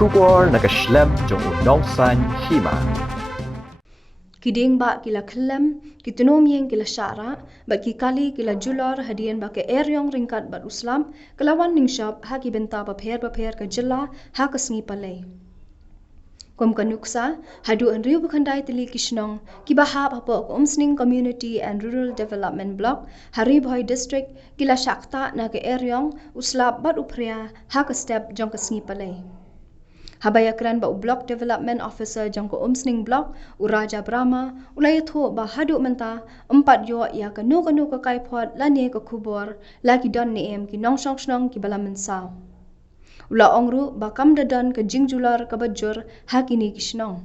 kubor na Khyllem jong Umsning Hima. Dieng ba kila Khyllem, Tnum kila Shah, ba kali kila julor hadian ba ke eryong ringkat bat uslam, kelawan ning shop ha ki benta paper ke jela ha kesngi palai. Kum kanuksa hadu an riu bekandai Tylli ki Shnong ki bahap Hapoh Umsning Community and Rural Development Block hari boy district kila Ktah na ke eryong uslap bat upria ha ke step jong kesngi palai. Habayakran ba Block Development Officer jangko Umsning Block Uraja Brahma ulai tho ba hadu menta 4 yo ya kanu ke kai phot la ne ke khubor la ki don ne em ki nong Shnong ki bala mensaw ula ongru ba kam dadan ke jingjular ke bajur hakini ki Shnong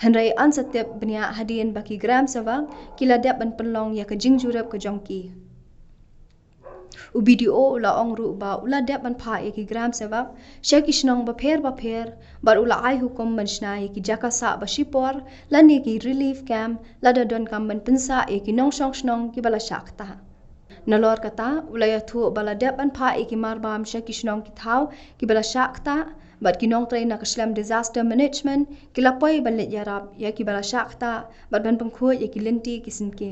henrai ansatep benia hadien ba ki gram sawang kila dap ban penlong ya ke jingjurap ke jongki UBDO ula ongru ba ula dep ban pha eki gram sevak sheki Shnong ba pher bar ula ai hukum manshna eki jakasa ba shipor lani ki relief camp lada don kam ban pensa eki nong Shnong ki bala shakta nalor kata ula ya thu bala dep ban pha eki marbam sheki Shnong ki thau ki bala shakta bat ki nong train na Khyllem disaster management ki lapoi ban let yarab ya ki bala shakta bat ban pengkhu eki lenti ki sinke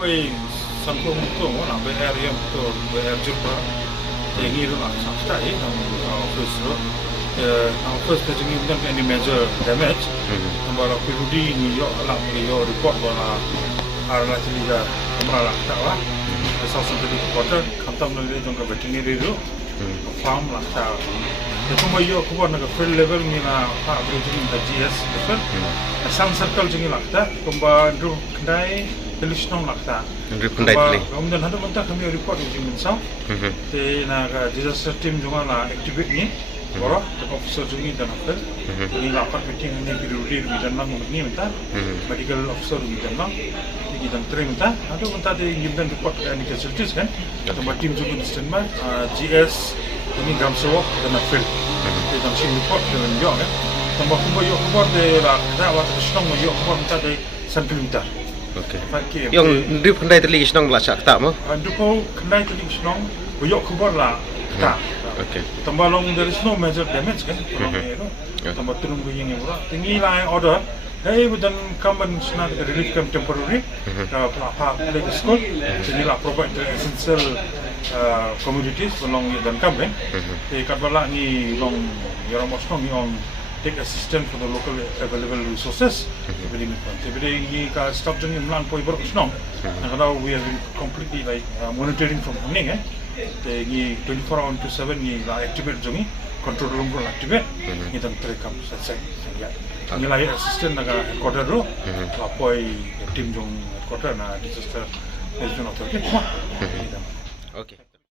Wei sangkong tu orang berharian tu berjumpa ini rumah sakit ini first jadi bukan any major damage tambah perudi New York lah beliau report bahwa arah Tylli kamera lah tak lah asal dari kota kantam nilai jangka veterinary itu farm lah tak itu mayu aku buat nak field level ni lah apa berjumpa dengan GS betul asal circle jadi lah tak tambah dulu kedai Tylli Shnong lakta. Repundai Tylli. Kemudian ada mentah kami report di Jimin-Sao. Jadi nak disaster team juga lah activate ni. Orang officer juga dan apa. Ini lapan meeting ni biruli dan lang ni mentah. Medical officer dan lang. Ini dan train mentah. Ada mentah di Jimin report ni facilities kan. Tempat team juga di standby. GS ini gamsawak dan apa. Jadi dan sim report dengan yo kan. Tempat kumpulan yo kumpulan di lah. Dah waktu Shnong yo kumpulan mentah di Sankilometer. Okay. Yang repundai Tylli Shnong lah Ktah mo? Dupo kendai Tylli Shnong, buyok kubur lah Ktah. Okay. Tambah long there is no major damage kan? Tambah turun begini pula. Tinggi lah order. Hey, bukan kamban senang relief camp temporary. Pelapa play school. Jadi lah provide the essential communities belong dan kabin. Kat bala ni long yang Umsning ni on take assistance for the local available resources. Jadi ni ka stop jeng imlan poi ber Shnong. Kalau we have been completely like monitoring from morning ni 24 hours to 7 ni la activate jeng control room ko activate ni dan terekam selesai. Ni la assistant naga headquarter ro la poi tim jeng headquarter na disaster management authority. Okay.